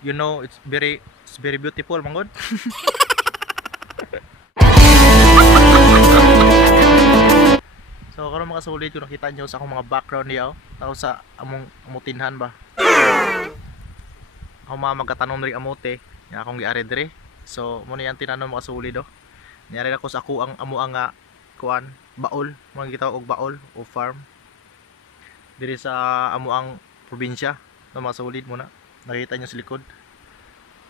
You know, it's very beautiful mangod. So karon mga sulit yung nakita nyo sa akong mga background niya, tao sa among amutinhan ba. Ako mga magkatanom rin amote, nga akong giari dire. So mo yan tinanom mga sulit do. Niari ako sa ako ang amo nga kuan, baol, mga gitawag og baol o farm. Diri sa amo ang probinsya, no mga sulit mo na. Nakita nyo sa likod.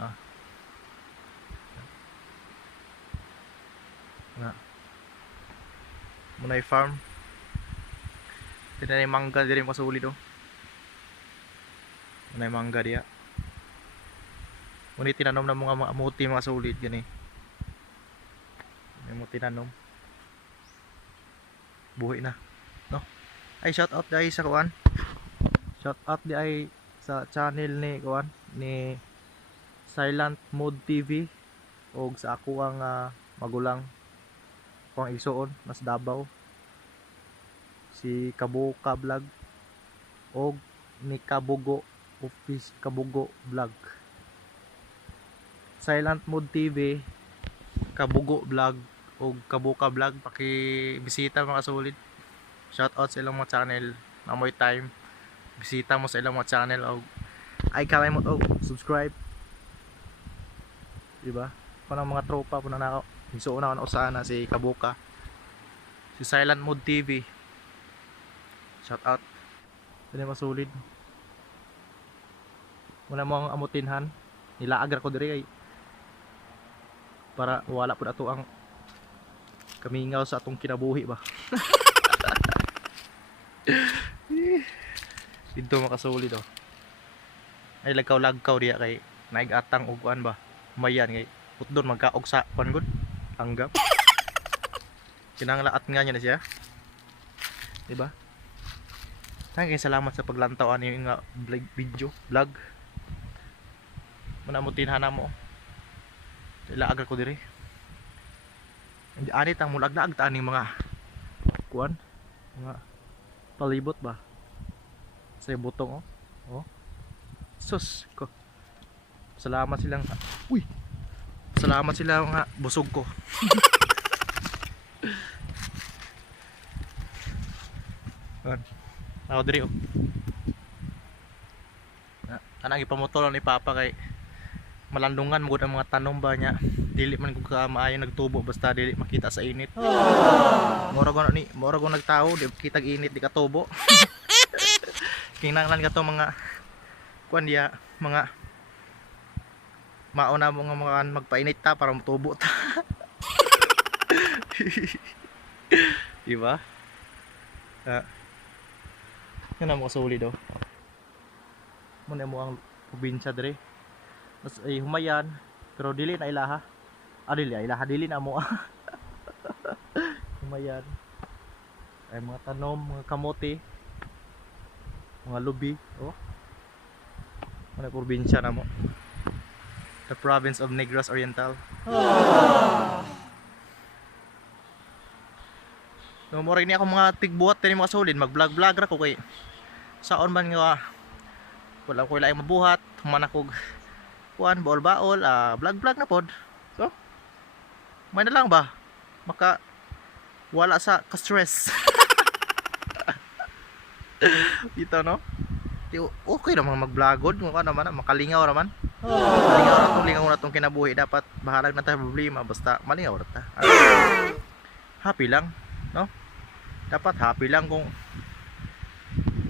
Ah, nga. Munay farm. Tinay mangga diri mga sulit do. Munay mangga diya. Muni tinanom na mga amuti mga sulit gani. May mo tinanom. Buhi na, no? Ay shout out dai sa kuan. Shout out di ay sa channel ni kuan ni Silent Mode TV og sa ako ang magulang ko ang igsuon mas Davao si Kabuka Vlog og ni Kabugo Office Kabugo Vlog. Silent Mode TV, Kabugo Vlog og Kabuka Vlog, paki-bisita mga solid. Shout out sa ilang mga channel na mo'y time. Bisita mo sa ilang mga channel og ay kamay mo og subscribe. Diba? Panang mga tropa po na nako. Igsuon na ako na si Kabuka. Si Silent Mode TV. Shout out. Dili masulid. Muna mo ang amutinhan. Nilaagar ko diri ay para wala po ato ang kamingaw sa atong kinabuhi ba. Dito makasulid oh. Ay lagkaw-lagkaw diya kay naigatang og kuan ba. Mayan kay putdon magkaog sa kuan gud. Tanggap. Kinanglaat nga niya na siya. Diba? Thank salamat sa paglantaw ani nga vlog. Muna mo tinhana mo. Ilaagar ko diri. Hindi ani tang mulaglaag ta aning mga kuan, mga palibot ba. Sa butong oh. Oh. Sus ko. Salamat silang uy. Salamat sila nga busog ko. Kan. Ako diri oh. Kanang ipamutol ni Papa kay malandungan mo ang mga tanom ba niya. Dili man ko ka maayo nagtubo basta dili makita sa init. Mura ko nagtao, di kitag init di katubo. Kinanglan ka to mga kuan dia, mga mauna mo nga mga magpainit ta para matubo ta. Diba? Yan ang mga solid oh. Muna mo ang probinsya dire. Mas ay humayan pero dili na ilaha. Dili na mo. Humayan. Ay mga tanom, mga kamote, mga lubi, oh. Ano probinsya na mo? The province of Negros Oriental. No mo rin ni ako mga tigbuhat din mga solid, mag-vlog ra ko kay saon man nga wala ko laing mabuhat, human ako kuan baol-baol, vlog na pod. So, may na lang ba? Maka wala sa ka-stress. Dito no? Okay naman mag-vlogod, mukha naman makalingaw naman. Lingaw na tong kinabuhi, dapat bahalag na tayo problema basta malingaw ra ta. Happy lang, no? Dapat happy lang kung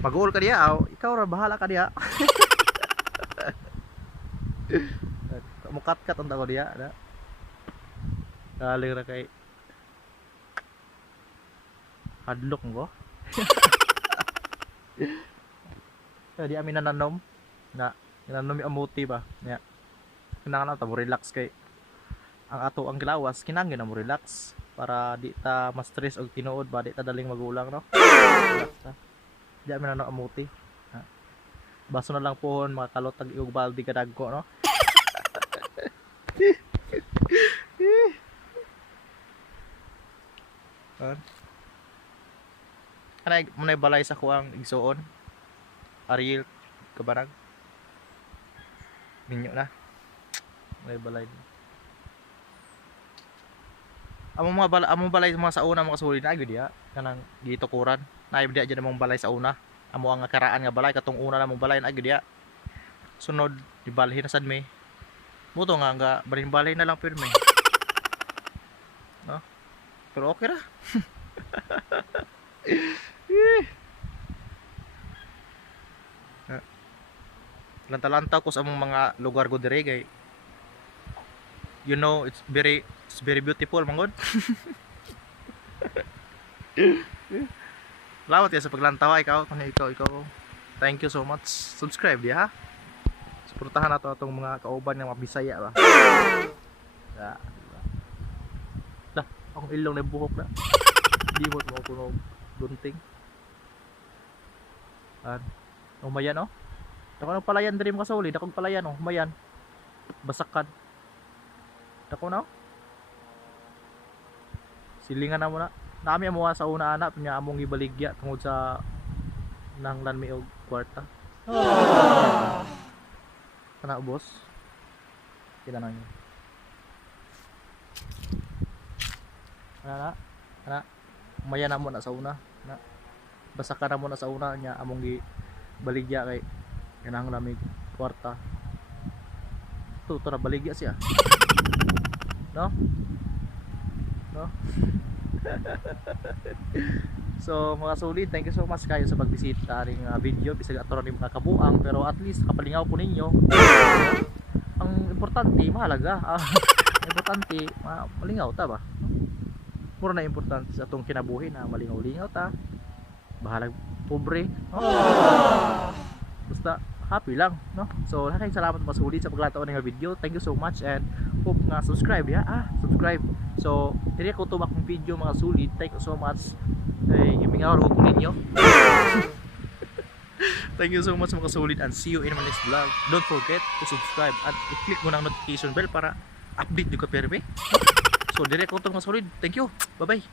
mag-uol ka diya, ikaw ra bahala ka diya. Mukat-kat ang tako diya, da. Galing ra kay hadlok mo. Di amin nananom na nananom yung amuti ba. Ya. Kinahanglan ta mo relax kay ang ato ang gilawas kinahanglan na mo relax para di ta ma-stress og tinuod ba, di ta daling magulang no. Relax ta. Di amin nananom amuti. Ha. Baso na lang pohon makakalot tag og baldi kadagko no. Kanay munay balay sa kuang igsuon. Ariel kabarag. Minyo na. May balay. Among balay mga sa una mga kasulid na gyud diha kanang gitukuran. Naay diha dyan among balay sa una. Amo ang karaan nga balay katong una namong balay na gyud diha. Sunod dibalhin na sad mi. Muto nga balhin-balhin na lang pirme. No? Pero okay ra. Lanta-lanta ko sa among mga lugar ko dire kay you know it's very beautiful mangod. Salamat ya sa paglantaw ikaw thank you so much. Subscribe di ha. Suportahan nato atong mga kauban nga mga Bisaya ba. Ya. Lah, akong ilong na buhok na. Di mo kuno gunting. Umayan oh. Dako na palayan diri mo kasulid, dakong palayan oh, umayan. Basakan. Dako na oh. Silingan na mo na. Nami amo sa una anak nya among gibaligya tungod sa nanglan mi og kwarta. Kana boss. Kita na niyo. Ana. Umayan na mo na sa una. Na. Basakan na mo na sa una nya among gibaligya kay kanang lamig kwarta. To na baligya siya. No? So mga solid, thank you so much kayo sa pagbisita ring video bisag ato ra ni mga kabuang pero at least kapalingaw ko ninyo. Ang importante mahalaga. Importante malingaw ta ba? Mura na importante sa atong kinabuhi na malingaw-lingaw ta. Bahalag pobre. Basta happy lang, no? So maraming salamat mga solid sa paglataw ng video. Thank you so much and hope nga subscribe ya. Subscribe. So diri ko tubak ng video mga solid. Thank you so much. Ay himingaw ko ninyo. Thank you so much mga solid and see you in my next vlog. Don't forget to subscribe at i-click mo ng notification bell para update di ko perbe. So diri ko to mga solid. Thank you. Bye bye.